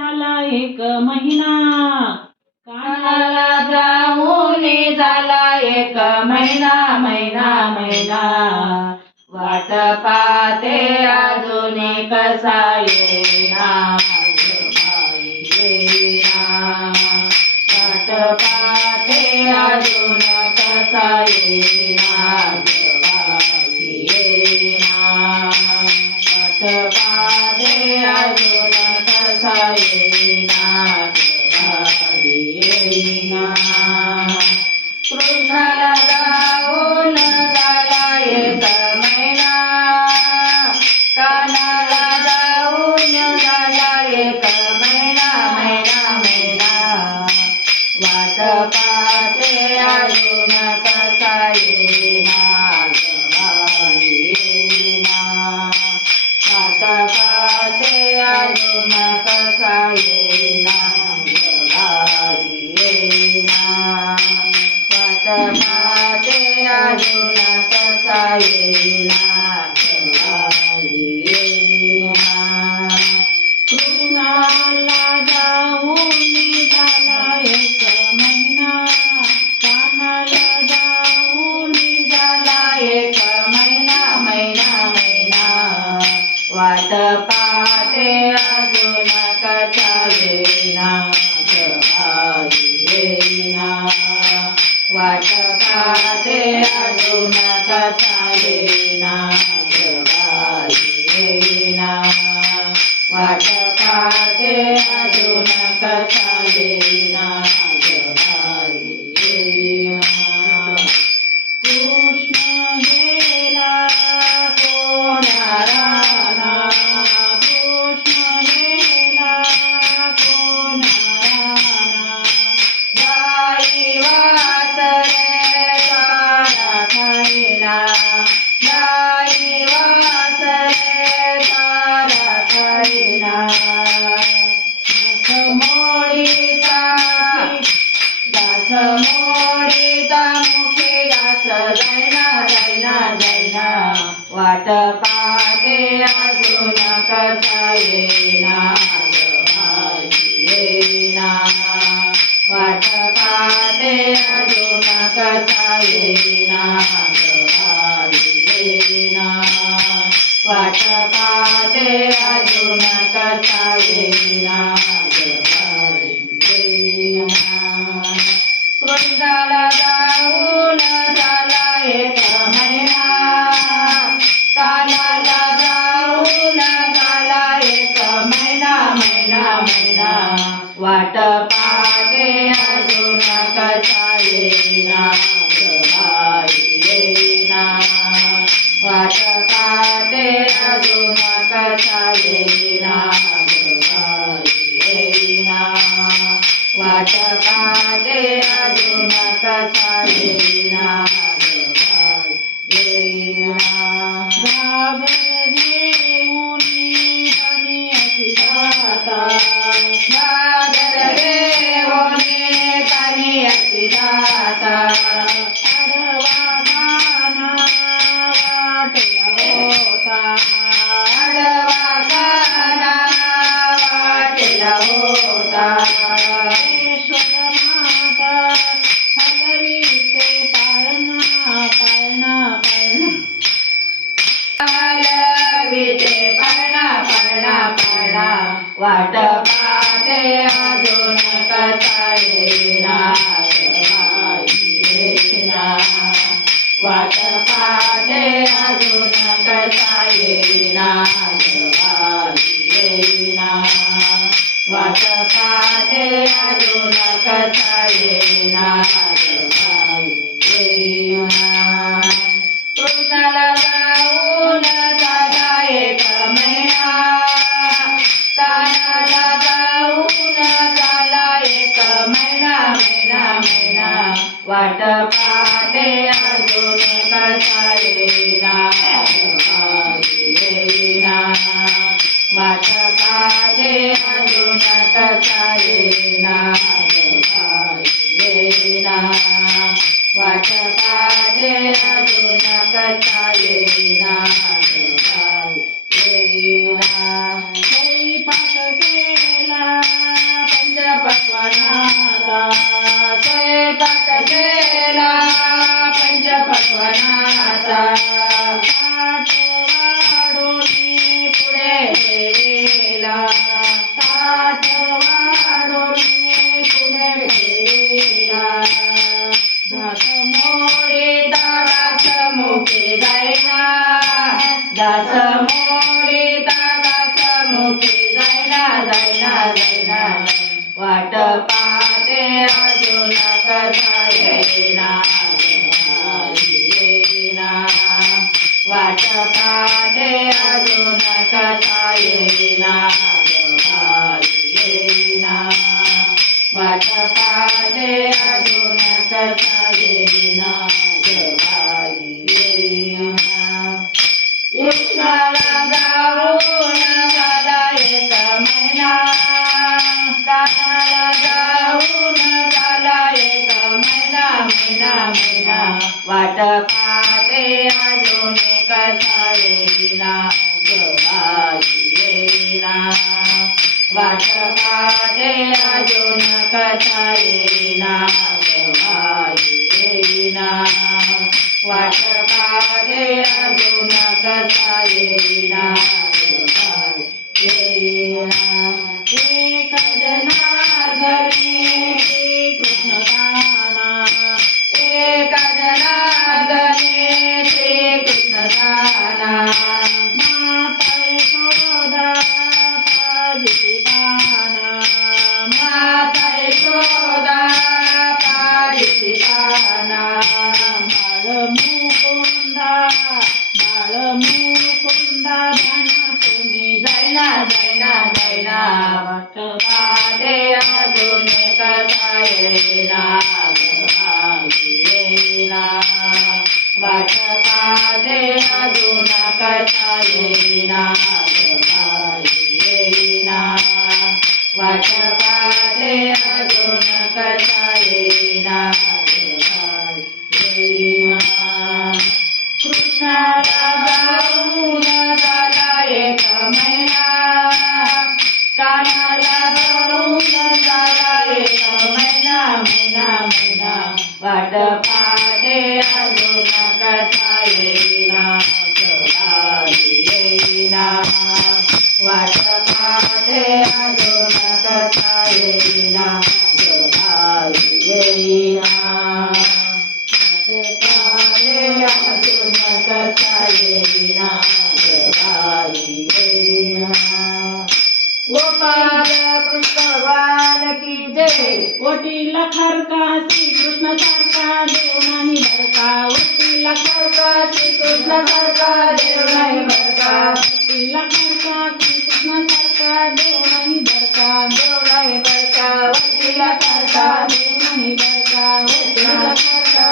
झाला एक महिना, कानाला जाऊन झाला एक महिना महिना वाट पाहते अजून कसा येईना वाट पाहते अजून कसा येईना वाट पाहते अजून कसा येईना कृष्णाला जाऊन झाला एक महिना, कानाला जाऊन झाला एक महिना वाट पाहते अजून कसा येईना वाट पाहते अजून कसा येईना वाट पाहते अजून कसा येईना कृष्णाला जाऊन झाला एक महिना, कानाला जाऊन झाला एक महिना वाट पाहते अजून कसा येईना वाट पाहते अजून कसा येईना वाट पाहते अजून कसा येईना कृष्ण गेला कोण्या राना, कृष्ण गेला कोण्या राना, गाई वासरे तारा खाईना गाई वासरे तारा खाईना दास मोडीता मुखे दास जाईना वाट पाहते अजून कसा येईना वाट पाहते अजून कसा येईना वाट पाहते अजून कसा येईना कृष्णाला जाऊन झाला एक महिना, कानाला जाऊन झाला एक महिना वाट पाहते अजून कसा येईना वाट पाहते अजून कसा येईना वाट पाहते अजून कसा येईना घागर घेऊन पाणी अति जाता, घागर घेऊन पाणी अति जाता, आडवा गाणा वाटेला होता, आडवा गाणा वाटेला होता, ईश्वर माता हलवीते पाळणा हलवीते पाळणा वाट पाहते अजून कसा येईना वाट पाहते अजून कसा येईना वाट पाहते अजून कसा येईना कृष्णाला जाऊन झाला एक महिना, कानाला जाऊन झाला एक महिना वाट पाहते अजून कसा येईना वाट पाहते अजून कसा येईना वाट पाहते अजून कसा येईना स्वयंपाक केला वाट वाढोनी पुढे ठेविला दास मोडिता दास मुखे जायना दास मोडिता दास मुखे जायना जायना जायना वाट पाहते अजून कसा येईना येईना वाट पाहते अजून कसा येईना येईना वाट पाहते अजून कसा येईना येईना एकला जाऊन झाला एक महिना कानाला जाऊन झाला एक महिना महिना महिना वाट पाहते अजून कसा येईना येईना वाट पाहते अजून कसा येईना येईना वाट पाहते अजून कसा येईना येईना एक जनार्दने श्री कृष्ण दाना एक जनार्दने श्री कृष्ण दाना माता यशोदा पाजिती पाना माता यशोदा पाजिती पाना बाळ मुकुंदा ध्यान तुम्ही जायना जायना जायना वाट पाहते अजून कसा येईना येईना वाट पाहते अजून कसा येईना येईना वाट पाहते अजून कसा येईना येईना कृष्णाला जाऊन झाला एक महिना कानाला जाऊन झाला एक महिना महिना महिना वाट पाहते अजून कसा येईना येईना वाट पाहते अजून कसा येईना येईना अजून कसा येईना गोपाल कृष्ण की जय ओटीला खरका श्रीकृष्ण सारखा देव नाही बरका ओटीला खरका श्रीकृष्ण सारखा देव नाही बरका ओटीला खरका श्रीकृष्ण सारखा देव नाही बरका देव नाही बरका वतीला खरका देव नाही बरका ओटीला खरका